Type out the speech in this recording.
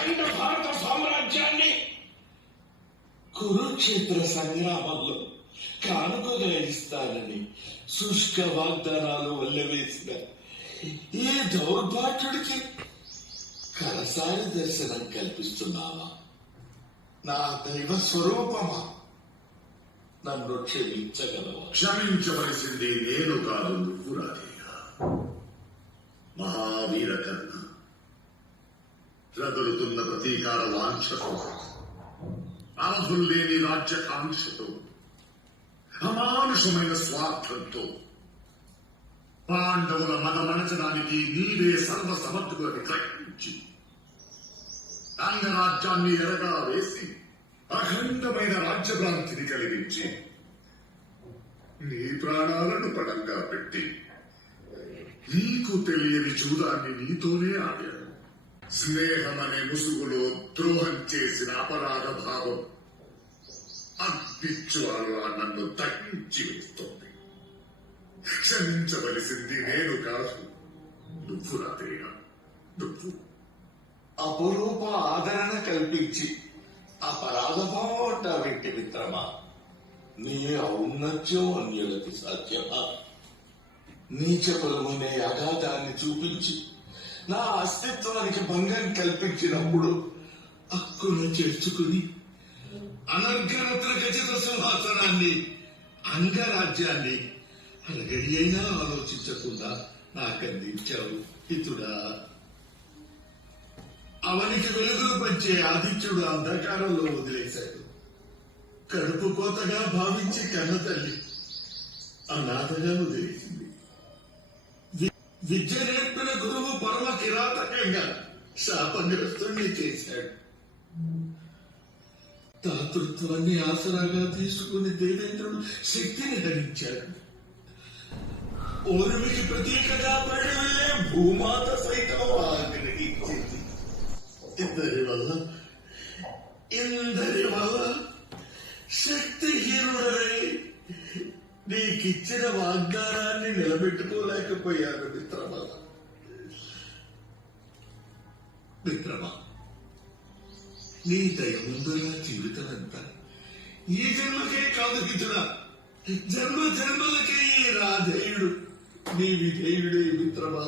అఖండ భారత సామ్రాజ్యాన్ని కురుక్షేత్ర సంగ్రామంలో కానుకగా ఇస్తానని శుష్క వాగ్దానాలు వల్లవేసిన ఈ దౌర్భాగ్యుడికి కరసారి దర్శనం కల్పిస్తున్నావా? నా దైవ స్వరూపమా, నన్ను క్షమించగలవా? క్షమించవలసింది నేను కాదు, నువ్వు రాధేయ. మహావీర కర్ణ రగులుతున్న ప్రతీకార వాంఛతో, అవధుల్లేని రాజ్యకాంక్షతో, అమానుషమైన స్వార్థంతో పాండవుల మదమణచడానికి నీవే సర్వసమర్థులని గ్రహించి అంగరాజ్యాన్ని ఎరగా వేసి అఖండమైన రాజ్యభ్రాంతిని కలిగించి నీ ప్రాణాలను పడంగా పెట్టి నీకు తెలియని జూదాన్ని నీతోనే ఆడాడు. స్నేహం అనే ముసుగులో ద్రోహం చేసిన అపరాధ భావం అగ్నిజ్వాలా నన్ను తగ్గించి వేస్తోంది. క్షమించవలసింది నేను కాదు, నువ్వు రాధేయ, నువ్వు. అపురూప ఆదరణ కల్పించి అపరాధభావం అంటావేంటి మిత్రమా? నీ ఔన్నత్యం అన్యులకి సాధ్యమా? నీచపరమనే అగాధాన్ని చూపించి నా అస్తిత్వానికి భంగం కల్పించినప్పుడు హక్కున చేర్చుకుని అనర్ఘనత్ర ఖచ్చిత సింహాసనాన్ని, అంగరాజ్యాన్ని అలగడి అయినా ఆలోచించకుండా నాకందించావు హితుడా. అవనికి వెలుగులు పంచే ఆదిత్యుడు అంధకారంలో వదిలేశాడు. కడుపు కోతగా భావించి కన్న తల్లి అనాథగా వదిలేసింది. విద్య నేర్పిన గురువు పరమ కిరాతకంగా శాపగ్రస్తుణ్ణి చేశాడు. దాతృత్వాన్ని ఆసరాగా తీసుకుని దేవేంద్రుడు శక్తిని ధరించాడు. ఓర్మికి ప్రతీకగా పడివే భూమాత సైతం ఆగ్రహించింది. ఇందరి వల్ల శక్తిహీనుడై నీకిచ్చిన వాగ్దానాన్ని నిలబెట్టుకోలేకపోయాను మిత్రమా. నీ దయ ముందు నా జీవితం అంతా ఈ జన్మకే కాదు హితుడా, జన్మ జన్మలకే ఈ రాధేయుడు నీ విధేయుడే మిత్రమా.